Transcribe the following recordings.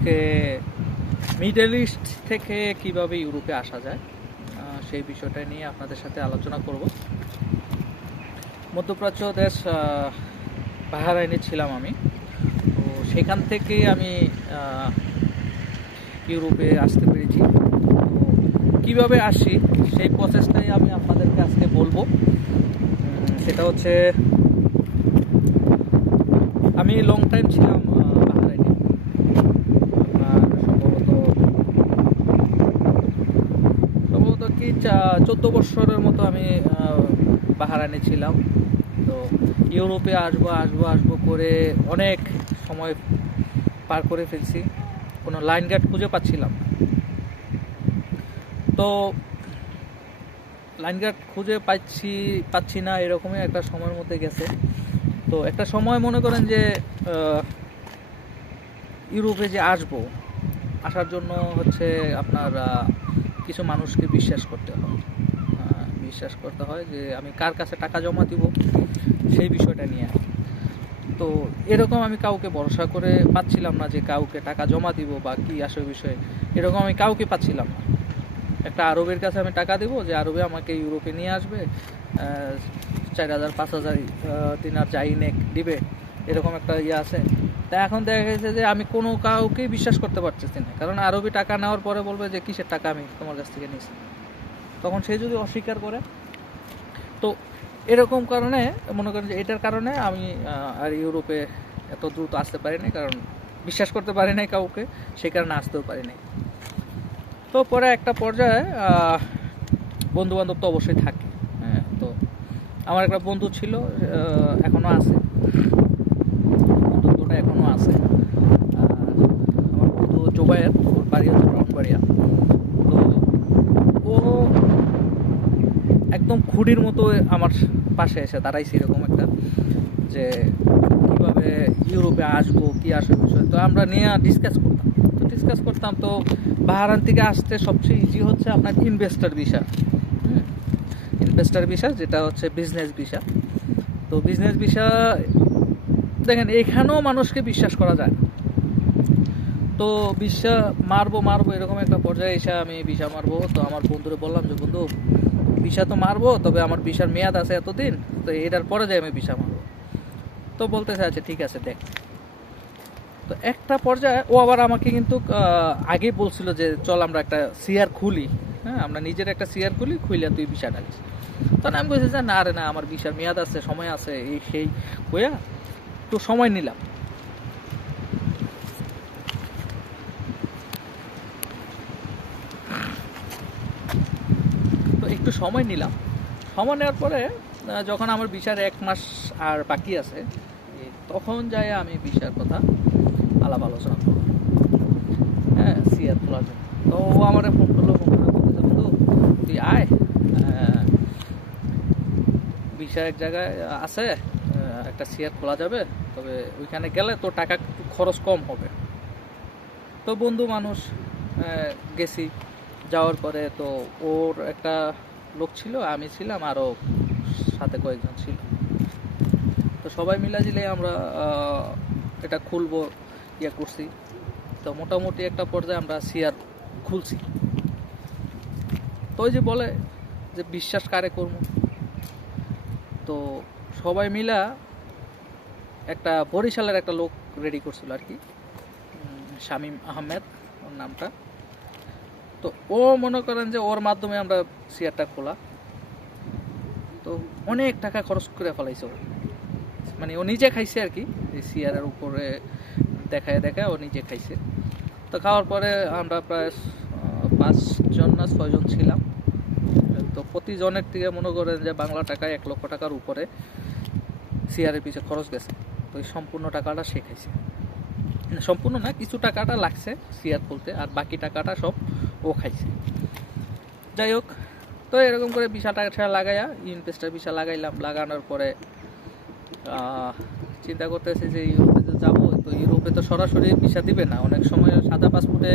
আজকে middle east থেকে কিভাবে ইউরোপে আসা যায় সেই বিষয়টা নিয়ে আপনাদের সাথে আলোচনা করব। মধ্যপ্রাচ্য দেশ বাহরাইনে ছিলাম আমি, তো সেখান থেকে আমি ইউরোপে আসতে পেরেছি। তো কীভাবে আসি সেই প্রসেসটাই আমি আপনাদেরকে আজকে বলবো। সেটা হচ্ছে, আমি লং টাইম ছিলাম বাহরাইনে, আপনার সম্ভবত কি 14 বছরের মতো আমি বাহরাইনে ছিলাম। তো ইউরোপে আসবো করে অনেক সময় পার করে ফেলছি, কোনো লাইন গার্ড খুঁজে পাচ্ছিলাম। তো লাইন গার্ড খুঁজে পাচ্ছি না, এরকমই একটা সময়ের মধ্যে গেছে। তো একটা সময় মনে করেন যে ইউরোপে যে আসার জন্য হচ্ছে আপনার কিছু মানুষকে বিশ্বাস করতে হয় যে আমি কার কাছে টাকা জমা দিব সেই বিষয়টা নিয়ে। তো এরকম আমি কাউকে ভরসা করে পাচ্ছিলাম না যে কাউকে টাকা জমা দিব বা কি আসল বিষয়ে, এরকম আমি কাউকে পাচ্ছিলাম না। একটা আরবের কাছে আমি টাকা দেবো যে আরবে আমাকে ইউরোপে নিয়ে আসবে, 4000 5000 দিনার যাইনেক দিবে, এরকম একটা আছে। তা এখন দেখা গেছে যে আমি কোনো কাউকেই বিশ্বাস করতে পারতেছি না, কারণ আরবি টাকা নেওয়ার পরে বলবে যে কিসের টাকা আমি তোমার কাছ থেকে নিয়েছি, তখন সে যদি অস্বীকার করে। তো এরকম কারণে মনে করেন যে এটার কারণে আমি আর ইউরোপে এত দ্রুত আসতে পারি নাই, কারণ বিশ্বাস করতে পারি নাই কাউকে, সেই কারণে আসতেও পারি নাই। তো পরে একটা পর্যায়ে বন্ধুবান্ধব তো অবশ্যই থাকে। হ্যাঁ, তো আমার একটা বন্ধু ছিল, এখনও আছে, বন্ধুত্বটা এখনও আছে। আমার বন্ধু জোবায়ের, ওর বাড়ি হচ্ছে ব্রাহ্মণবাড়িয়া। তো ও একদম খুঁড়ির মতো আমার পাশে এসে দাঁড়াইছে, এরকম একটা যে কীভাবে ইউরোপে আসবো, কী আসবে বিষয়। তো আমরা নিয়ে ডিসকাস করতাম। তো বাহরাইন থেকে আসতে সবচেয়ে ইজি হচ্ছে আপনার ইনভেস্টর ভিসা, যেটা হচ্ছে বিজনেস ভিসা। তো বিজনেস ভিসা দেখেন এখানেও মানুষকে বিশ্বাস করা যায়। তো ভিসা মারবো এরকম একটা পর্যায়ে এসে আমি ভিসা মারবো। তো আমার বন্ধুরে বললাম যে বন্ধু, ভিসা তো মারবো, তবে আমার ভিসার মেয়াদ আছে এতদিন, তো এটার পরে যাই আমি ভিসা মারবো। তো বলতেছে আচ্ছা ঠিক আছে দেখ। তো একটা পর্যায়ে ও আবার আমাকে কিন্তু আগেই বলছিল যে চল আমরা একটা সিআর খুলি, হ্যাঁ আমরা নিজের একটা সিআর খুলে তুই ভিসা ডালিস। তখন আমি বলছি যে না রে না, আমার ভিসার মেয়াদ আছে, সময় আছে, এই সেই হইয়া তো সময় নিলাম। তো একটু সময় নেওয়ার পরে যখন আমার ভিসার 1 মাস আর বাকি আছে, তখন যাই আমি ভিসার কথা আলাপ আলোচনা করলাম, হ্যাঁ সিআর খোলার জন্য। তো ও আমার ফোন করলো, বলতেছে বন্ধু তুই আয়, ভিসা এক জায়গায় আছে, একটা সিআর খোলা যাবে, তবে ওইখানে গেলে তো টাকা খরচ কম হবে। তো বন্ধু মানুষ, গেছি। যাওয়ার পরে তো ওর একটা লোক ছিল, আমি ছিলাম, আরও সাথে কয়েকজন ছিল। তো সবাই মিলাজিলে আমরা এটা খুলবো করছি। তো মোটামুটি একটা পর্যায়ে আমরা সিআর খুলছি। তো ওই যে বলে যে বিশ্বাস কারে করবো, তো সবাই মিলা একটা বরিশালের একটা লোক রেডি করছিল আর কি, শামীম আহমেদ ওর নামটা। তো ও মনে করেন যে ওর মাধ্যমে আমরা সিআরটা খোলা। তো অনেক টাকা খরচ করে ফেলাইছে ও, মানে ও নিজে খাইছে আর কি, এই সিআরের উপরে দেখায় ও নিজে খাইছে। তো খাওয়ার পরে আমরা প্রায় 5 জন না 6 জন ছিলাম। তো প্রতিজনের থেকে মনে করেন যে বাংলা টাকায় 1 লক্ষ টাকার উপরে সিআরের পিছিয়ে খরচ গেছে। তো এই সম্পূর্ণ টাকাটা সে খাইছে, সম্পূর্ণ না, কিছু টাকাটা লাগছে সিআর খুলতে, আর বাকি টাকাটা সব ও খাইছে। যাই হোক, তো এরকম করে ভিসা টাকা লাগাইয়া ইনভেস্টার ভিসা লাগানোর পরে চিন্তা করতেছি যে ইউরোপে তো যাবো। তো ইউরোপে তো সরাসরি ভিসা দিবে না, অনেক সময় সাদা পাসপোর্টে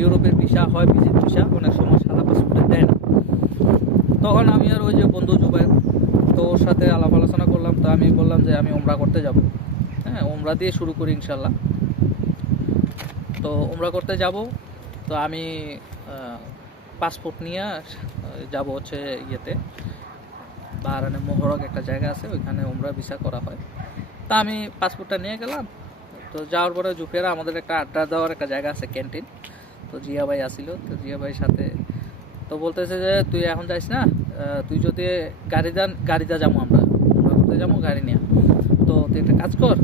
ইউরোপের ভিসা হয়, ভিজিট ভিসা, অনেক সময় সাদা পাসপোর্টে দেয় না। তখন আমি আর ওই যে বন্ধু জুবাইর, তো ওর সাথে আলাপ আলোচনা করলাম। তো আমি বললাম যে আমি ওমরা করতে যাব, হ্যাঁ ওমরা দিয়ে শুরু করি ইনশাল্লাহ। তো উমরা করতে যাব। তো আমি পাসপোর্ট নিয়ে যাব হচ্ছে ইয়েতে, বাহরাইনে মোহরক একটা জায়গা আছে, ওইখানে উমরা ভিসা করা হয়। তা আমি পাসপোর্টটা নিয়ে গেলাম। তো যাওয়ার পরে জুফেরা আমাদের একটা আড্ডা দেওয়ার একটা জায়গা আছে, ক্যান্টিন। তো জিয়া ভাই আসিল, তো জিয়া ভাইয়ের সাথে তো বলতেছে যে তুই এখন যাইস না, তুই যদি গাড়িতে যাবো, আমরা করতে যাবো গাড়ি নিয়ে। তো তুই একটা কাজ কর,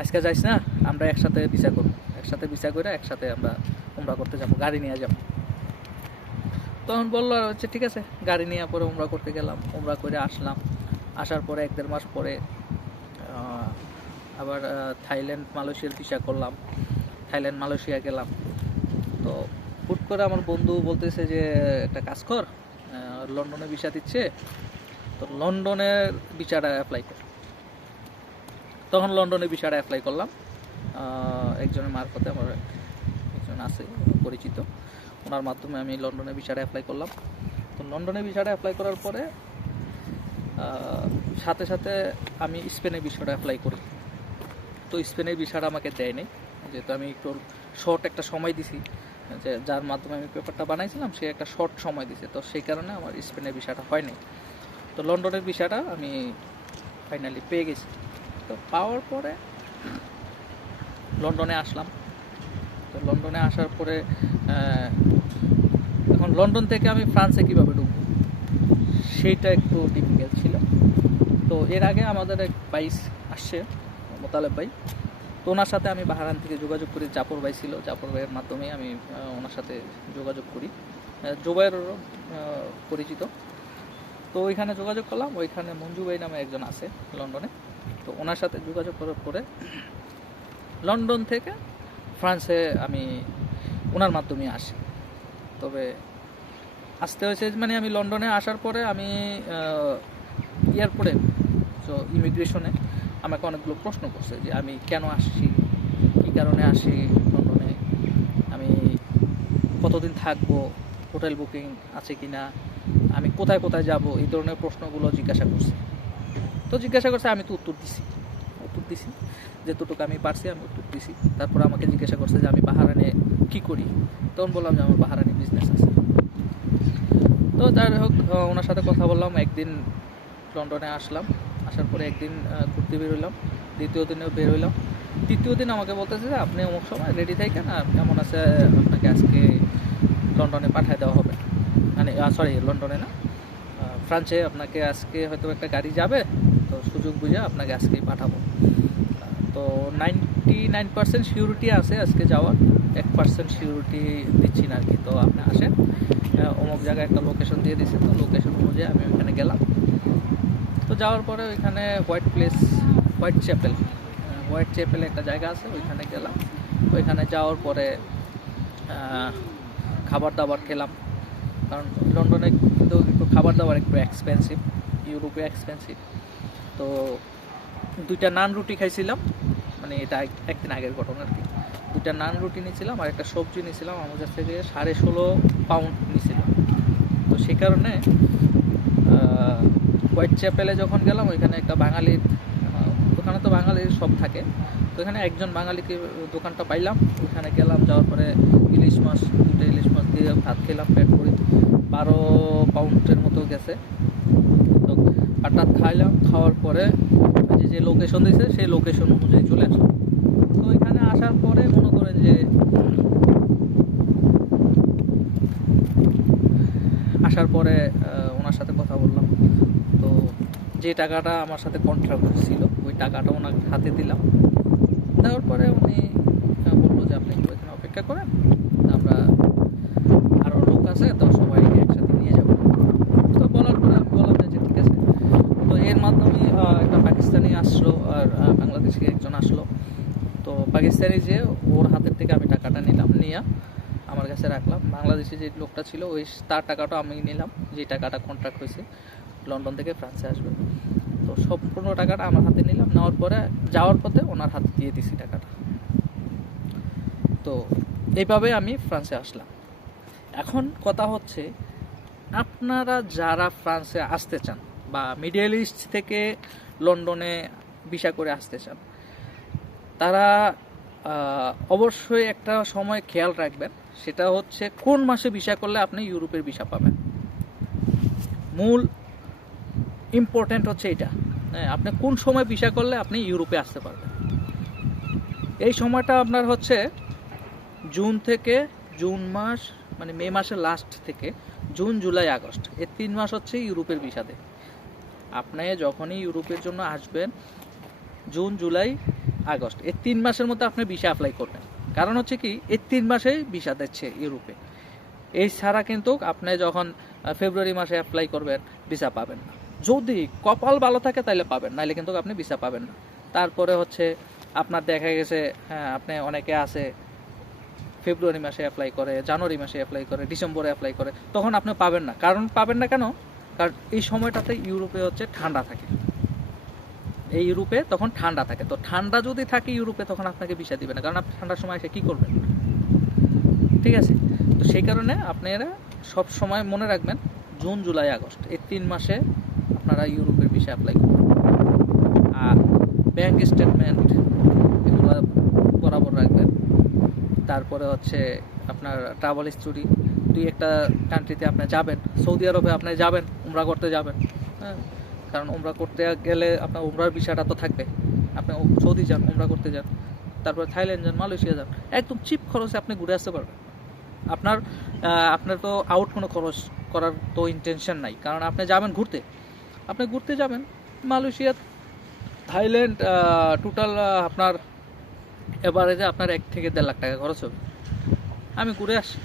আজকে যাইস না, আমরা একসাথে ভিসা করবো, একসাথে ভিসা করে একসাথে আমরা উমরা করতে যাবো, গাড়ি নিয়ে যাবো। তখন বললো হচ্ছে ঠিক আছে, গাড়ি নিয়ে পরে উমরা করতে গেলাম, উমরা করে আসলাম। আসার পরে 1-1.5 মাস পরে আবার থাইল্যান্ড মালয়েশিয়ার ভিসা করলাম, থাইল্যান্ড মালয়েশিয়া গেলাম। তো হুট করে আমার বন্ধু বলতেছে যে একটা কাজ কর, লন্ডনে ভিসা দিচ্ছে, তো লন্ডনের ভিসাটা অ্যাপ্লাই কর। তখন লন্ডনে ভিসাটা অ্যাপ্লাই করলাম একজনের মারফতে, আমার একজন আছে পরিচিত, ওনার মাধ্যমে আমি লন্ডনে ভিসাটা অ্যাপ্লাই করলাম। তো লন্ডনে ভিসাটা অ্যাপ্লাই করার পরে সাথে সাথে আমি স্পেনের ভিসাটা অ্যাপ্লাই করি। তো স্পেনের ভিসাটা আমাকে দেয়নি, যেহেতু আমি একটু শর্ট একটা সময় দিছি, যে যার মাধ্যমে আমি পেপারটা বানাইছিলাম সে একটা শর্ট সময় দিছে, তো সেই কারণে আমার স্পেনের ভিসাটা হয়নি। তো লন্ডনের ভিসাটা আমি ফাইনালি পেয়ে গেছি। তো পাওয়ার পরে লন্ডনে আসলাম। তো লন্ডনে আসার পরে এখন লন্ডন থেকে আমি ফ্রান্সে কীভাবে ঢুকবো সেইটা একটু ডিফিকাল্ট ছিল। তো এর আগে আমাদের এক বাইস আসছে, মোতালেব ভাই, তো ওনার সাথে আমি বাহরাইন থেকে যোগাযোগ করি। জাফর ভাই ছিল, জাফর ভাইয়ের মাধ্যমে আমি ওনার সাথে যোগাযোগ করি, জুবাইরেরও পরিচিত। তো ওইখানে যোগাযোগ করলাম, ওইখানে মঞ্জু ভাই নামে একজন আছে লন্ডনে। তো ওনার সাথে যোগাযোগ করার পরে লন্ডন থেকে ফ্রান্সে আমি ওনার মাধ্যমে আসি। তবে আসতে হয়েছে মানে আমি লন্ডনে আসার পরে আমি এয়ারপোর্টে, তো ইমিগ্রেশনে আমাকে অনেকগুলো প্রশ্ন করছে যে আমি কেন আসছি, কী কারণে আসি লন্ডনে, আমি কতদিন থাকবো, হোটেল বুকিং আছে কি না, আমি কোথায় কোথায় যাব, এই ধরনের প্রশ্নগুলো জিজ্ঞাসা করছে। তো জিজ্ঞাসা করছে, আমি তো উত্তর দিছি যেতটুকু আমি পারছি আমি উত্তর দিছি। তারপর আমাকে জিজ্ঞাসা করছে যে আমি বাহরাইনে কী করি, তখন বললাম যে আমার বাহরাইনে বিজনেস আছে। তো যাই হোক, ওনার সাথে কথা বললাম, একদিন লন্ডনে আসলাম, আসার পরে একদিন ঘুরতে বের হইলাম, দ্বিতীয় দিনেও বের হইলাম। তৃতীয় দিন আমাকে বলতেছে যে আপনি অমুক সময় রেডি থাকেন, আর কেমন আছে আপনাকে আজকে লন্ডনে পাঠিয়ে দেওয়া হবে, মানে সরি লন্ডনে না, ফ্রান্সে আপনাকে আজকে হয়তো একটা গাড়ি যাবে, তো সুযোগ বুঝে আপনাকে আজকেই পাঠাবো। তো 99% সিউরিটি আছে আজকে যাওয়ার, 1% সিউরিটি দিচ্ছি না আর কি। তো আপনি আসেন, অমুক জায়গায় একটা লোকেশন দিয়ে দিচ্ছে, তো লোকেশন অনুযায়ী আমি ওইখানে গেলাম। তো যাওয়ার পরে ওইখানে হোয়াইট চ্যাপেল একটা জায়গা আছে, ওইখানে গেলাম। ওইখানে যাওয়ার পরে খাবার দাবার খেলাম, কারণ লন্ডনে কিন্তু একটু খাবার দাবার একটু এক্সপেন্সিভ, ইউরোপে এক্সপেন্সিভ। তো 2টা নান রুটি খাইছিলাম, মানে এটা একদিন আগের ঘটনা আর কি। 2টা নান রুটি নিয়েছিলাম আর একটা সবজি নিয়েছিলাম, আমার কাছ থেকে 16.5 পাউন্ড নিয়েছিল। তো সেই কারণে হোয়াইট চ্যাপেলে যখন গেলাম, ওইখানে একটা বাঙালির, ওখানে তো বাঙালির সব থাকে, তো এখানে একজন বাঙালিকে দোকানটা পাইলাম, ওইখানে গেলাম। যাওয়ার পরে 2টা ইলিশ মাছ দিয়ে ভাত খেলাম, পেট ভরে 12 পাউন্ডের মতো গেছে। তো ভাত খাইলাম, খাওয়ার পরে যে লোকেশন দিয়েছে সেই লোকেশন অনুযায়ী চলে আসলাম। তো ওইখানে আসার পরে মনে করেন যে আসার পরে ওনার সাথে কথা বললাম। তো যে টাকাটা আমার সাথে কন্ট্রাক্ট ছিল ওই টাকাটা ওনার হাতে দিলাম। দেওয়ার পরে উনি বললো যে আপনি একটু এখানে অপেক্ষা করেন, আমরা আরও লোক আছে, তো সবাইকে একসাথে নিয়ে যাবো। তো বলার পরে আমি বললাম যে ঠিক আছে। তো এর মাধ্যমে একটা পাকিস্তানি আসলো আর বাংলাদেশি একজন আসলো। তো পাকিস্তানি যে ওর হাতের থেকে আমি টাকাটা নিলাম, নিয়ে আমার কাছে রাখলাম। বাংলাদেশি যে লোকটা ছিল ওই তার টাকাটা আমি নিলাম, যে টাকাটা কন্ট্রাক্ট হয়েছে লন্ডন থেকে ফ্রান্সে আসবে। তো সম্পূর্ণ টাকাটা আমার হাতে নিলাম, নেওয়ার পরে যাওয়ার পথে ওনার হাতে দিয়ে দিছি টাকাটা। তো এইভাবে আমি ফ্রান্সে আসলাম। এখন কথা হচ্ছে, আপনারা যারা ফ্রান্সে আসতে চান বা মিডল ইস্ট থেকে লন্ডনে ভিসা করে আসতে চান, তারা অবশ্যই একটা সময় খেয়াল রাখবেন, সেটা হচ্ছে কোন মাসে ভিসা করলে আপনি ইউরোপের ভিসা পাবেন। মূল ইম্পর্ট্যান্ট হচ্ছে এটা, হ্যাঁ, আপনি কোন সময় ভিসা করলে আপনি ইউরোপে আসতে পারবেন। এই সময়টা আপনার হচ্ছে জুন থেকে জুন মাস, মানে মে মাসের লাস্ট থেকে জুন জুলাই আগস্ট, এই 3 মাস হচ্ছে ইউরোপের ভিসা দেয়। আপনি যখনই ইউরোপের জন্য আসবেন জুন জুলাই আগস্ট, এই 3 মাসের মধ্যে আপনি ভিসা অ্যাপ্লাই করবেন। কারণ হচ্ছে কি, এই 3 মাসেই ভিসা দিচ্ছে ইউরোপে। এই ছাড়া কিন্তু আপনি যখন ফেব্রুয়ারি মাসে অ্যাপ্লাই করবেন ভিসা পাবেন না। যদি কপাল ভালো থাকে তাহলে পাবেন, নাহলে কিন্তু আপনি ভিসা পাবেন না। তারপরে হচ্ছে আপনার দেখা গেছে, হ্যাঁ, আপনি অনেকে আছে ফেব্রুয়ারি মাসে অ্যাপ্লাই করে, জানুয়ারি মাসে অ্যাপ্লাই করে, ডিসেম্বরে অ্যাপ্লাই করে, তখন আপনি পাবেন না। কারণ পাবেন না কেন? কারণ এই সময়টাতে ইউরোপে হচ্ছে ঠান্ডা থাকে, এই ইউরোপে তখন ঠান্ডা থাকে। তো ঠান্ডা যদি থাকে ইউরোপে, তখন আপনাকে ভিসা দিবে না, কারণ আপনি ঠান্ডার সময় এসে কী করবেন? ঠিক আছে, তো সেই কারণে আপনারা সব সময় মনে রাখবেন জুন জুলাই আগস্ট, এই 3 মাসে আপনারা ইউরোপের ভিসা অ্যাপ্লাই করবেন। আর ব্যাংক স্টেটমেন্ট এগুলো বরাবর রাখবেন। তারপরে হচ্ছে আপনার ট্রাভেল হিস্টোরি, দুই একটা কান্ট্রিতে আপনি যাবেন, সৌদি আরবে আপনি যাবেন, উমরা করতে যাবেন, হ্যাঁ, কারণ উমরা করতে গেলে আপনার উমরার ভিসাটা তো থাকবে। আপনি সৌদি যান, উমরা করতে যান, তারপরে থাইল্যান্ড যান, মালয়েশিয়া যান, একদম চিপ খরচে আপনি ঘুরে আসতে পারবেন। আপনার তো আউট কোনো খরচ করার তো ইন্টেনশন নাই, কারণ আপনি যাবেন ঘুরতে, আপনি ঘুরতে যাবেন মালয়েশিয়া, থাইল্যান্ড, টোটাল আপনার এভারেজে আপনার 1 থেকে 1.5 লাখ টাকা খরচ হবে। আমি ঘুরে আসি।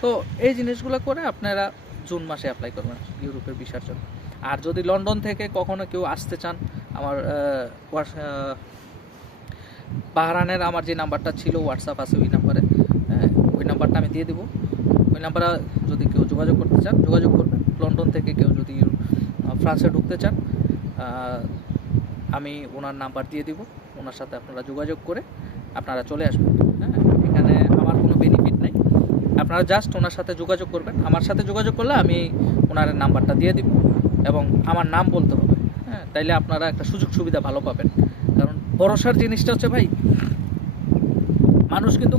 তো এই জিনিসগুলো করে আপনারা জুন মাসে অ্যাপ্লাই করবেন ইউরোপের ভিসার জন্য। আর যদি লন্ডন থেকে কখনো কেউ আসতে চান, আমার বাহরানের আমার যে নাম্বারটা ছিল, হোয়াটসঅ্যাপ আছে ওই নাম্বারে, ওই নাম্বারটা আমি দিয়ে দেবো। ওই নাম্বারে যদি কেউ যোগাযোগ করতে চান যোগাযোগ করবেন। লন্ডন থেকে কেউ যদি ফ্রান্সে ঢুকতে চান, আমি ওনার নাম্বার দিয়ে দিব, ওনার সাথে আপনারা যোগাযোগ করে আপনারা চলে আসবেন। হ্যাঁ, এখানে আমার কোনো বেনিফিট নাই, আপনারা জাস্ট ওনার সাথে যোগাযোগ করবেন। আমার সাথে যোগাযোগ করলে আমি ওনার নাম্বারটা দিয়ে দিব এবং আমার নাম বলতে হবে, হ্যাঁ, তাইলে আপনারা একটা সুযোগ সুবিধা ভালো পাবেন। কারণ ভরসার জিনিসটা হচ্ছে ভাই, মানুষ কিন্তু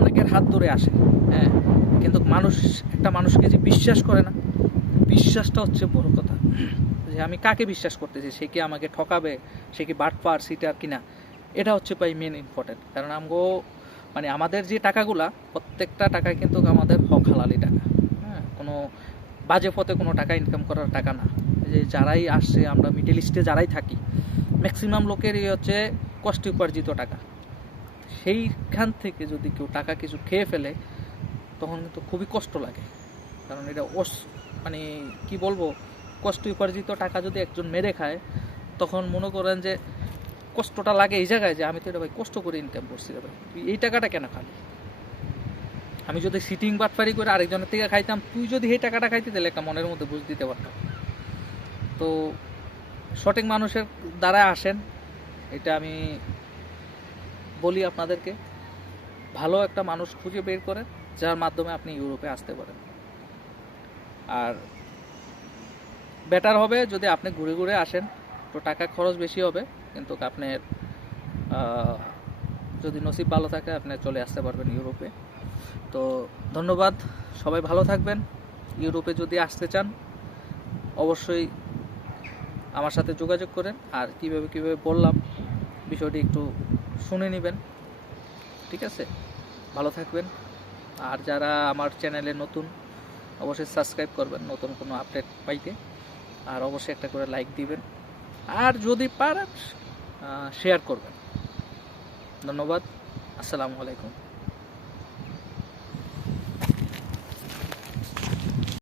অনেকের হাত ধরে আসে, হ্যাঁ, কিন্তু একটা মানুষকে যে বিশ্বাস করে না, বিশ্বাসটা হচ্ছে বড় কথা। যে আমি কাকে বিশ্বাস করতেছি, সে কি আমাকে ঠকাবে, সে কি বাটপার সিটার কিনা, এটা হচ্ছে ভাই মেন ইম্পর্টেন্ট। কারণ আমাদের যে টাকাগুলা, প্রত্যেকটা টাকা কিন্তু আমাদের হক হালালি টাকা, হ্যাঁ, কোনো বাজে পথে কোনো টাকা ইনকাম করার টাকা না। যে যারাই আসছে, আমরা মিডল ইস্টে যারাই থাকি, ম্যাক্সিমাম লোকেরই হচ্ছে কষ্ট উপার্জিত টাকা। সেইখান থেকে যদি কেউ টাকা কিছু খেয়ে ফেলে, তখন কিন্তু খুবই কষ্ট লাগে। কারণ এটা কি বলবো, কষ্ট উপার্জিত টাকা যদি একজন মেরে খায়, তখন মনে করেন যে কষ্টটা লাগে এই জায়গায়, যে আমি তো এটা ভাই কষ্ট করে ইনকাম করছি রে ভাই, তুই এই টাকাটা কেন খালি? আমি যদি সিটিং বাটপারি করে আরেকজনের থেকে খাইতাম, তুই যদি এই টাকাটা খাইতে, তাহলে একটা মনের মধ্যে বুঝ দিতে পারতাম। তো সঠিক মানুষের দ্বারা আসেন, এটা আমি বলি আপনাদেরকে। ভালো একটা মানুষ খুঁজে বের করেন, যার মাধ্যমে আপনি ইউরোপে আসতে পারেন। আর বেটার হবে যদি আপনি ঘুরে ঘুরে আসেন, তো টাকা খরচ বেশি হবে, কিন্তু আপনার যদি নসিব ভালো থাকে আপনি চলে আসতে পারবেন ইউরোপে। তো ধন্যবাদ, সবাই ভালো থাকবেন। ইউরোপে যদি আসতে চান অবশ্যই আমার সাথে যোগাযোগ করেন। আর কিভাবে বললাম বিষয়টি একটু শুনে নেবেন, ঠিক আছে? ভালো থাকবেন। আর যারা আমার চ্যানেলে নতুন, অবশ্যই সাবস্ক্রাইব করবেন নতুন কোনো আপডেট পাইতে। আর অবশ্যই একটা করে লাইক দিবেন, আর যদি পারেন শেয়ার করবেন। ধন্যবাদ, আসসালামু আলাইকুম।